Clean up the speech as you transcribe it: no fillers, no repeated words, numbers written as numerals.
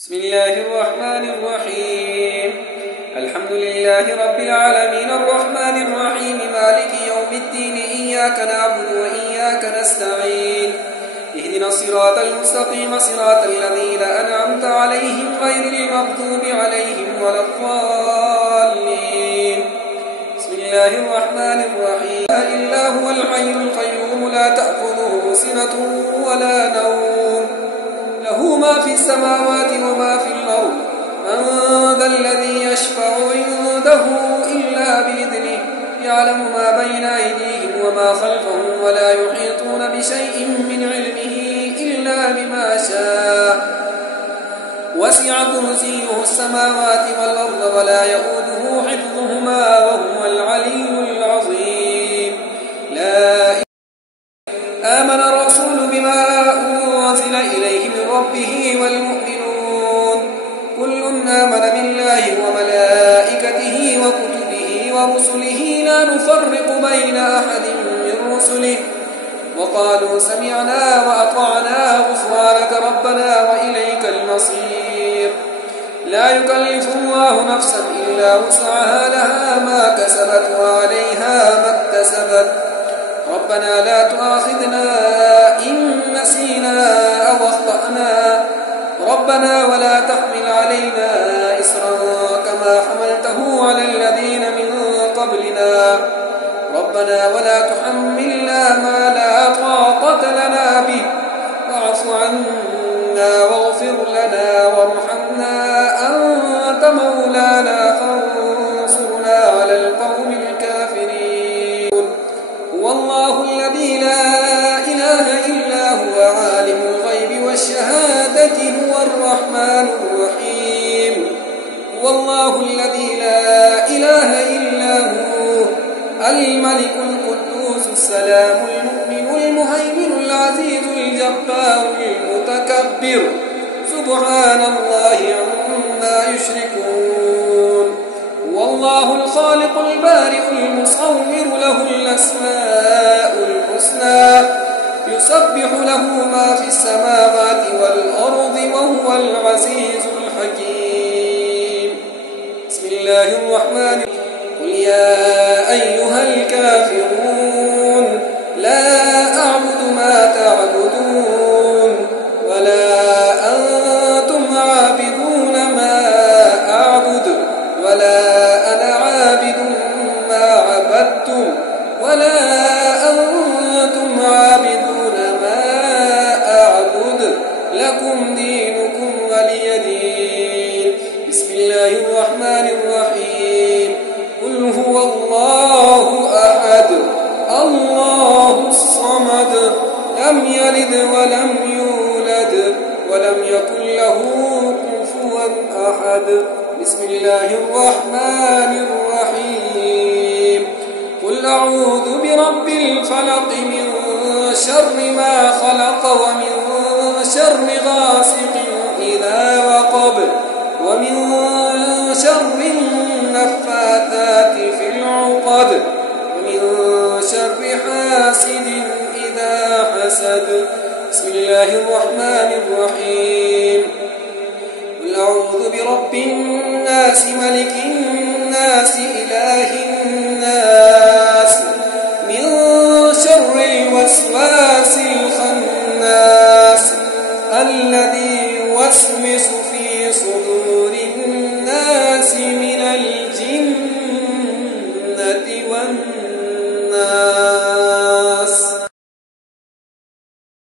بسم الله الرحمن الرحيم. الحمد لله رب العالمين الرحمن الرحيم مالك يوم الدين إياك نعبد وإياك نستعين اهدنا الصراط المستقيم صراط الذين أنعمت عليهم غير المغضوب عليهم ولا الضالين. بسم الله الرحمن الرحيم. إلا هو الحي القيوم لا تأخذه سنة ولا نوم له ما في السماوات وما في الأرض من ذا الذي يشفع عنده إلا بإذنه يعلم ما بين أيديهم وما خلفهم ولا يحيطون بشيء من علمه إلا بما شاء وسع كرسيه السماوات والأرض ولا يؤوده حفظهما وهو العلي العظيم. لا آمن الرسول بما أنزل إليه من ربه والمؤمنون كل آمن بالله وملائكته وكتبه ورسله لا نفرق بين أحد من رسله وقالوا سمعنا وأطعنا غفرانك ربنا وإليك المصير. لا يكلف الله نفسا إلا وسعها لها ما كسبت وعليها ما اكتسبت ربنا لا تؤاخذنا إن نسينا أو أخطأنا ربنا ولا تحمل علينا إصرا كما حملته على الذين من قبلنا ربنا ولا تحملنا ما لا طاقة لنا به واعف عنا واغفر لنا وارحمنا أنت مولانا فانصرنا على القوم الكافرين. هو الله الذي لا إله إلا هو عالم الغيب والشهادة هو الرحمن الرحيم. هو الله الذي لا إله إلا هو الملك القدوس السلام المؤمن المهيمن العزيز الجبار المتكبر سبحان الله عما يشركون. هو الله الخالق البارئ المصور له الأسماء الحسنى يسبح له ما في السماوات والأرض وهو العزيز الحكيم. بسم الله الرحمن الرحيم. قل يا أيها الكافرون لا أعبد ما تعبدون ولا أنتم عابدون ما أعبد ولا أنا عابد ما عبدتم ولا أنتم عابدون ما أعبد لكم دينكم ولي دين. بسم الله الرحمن الرحيم. قل هو الله أحد الله الصمد لم يلد ولم يولد ولم يكن له كفوا أحد. بسم الله الرحمن الرحيم. قل أعوذ برب الفلق من شر ما خلق ومن شر غاسق إذا وقب ومن شر النفاثات في العقد ومن شر حاسد إذا حسد. بسم الله الرحمن الرحيم. قل أعوذ برب الناس ملك الناس إله الناس من شر الوسواس الخناس الذي يوسوس في صدور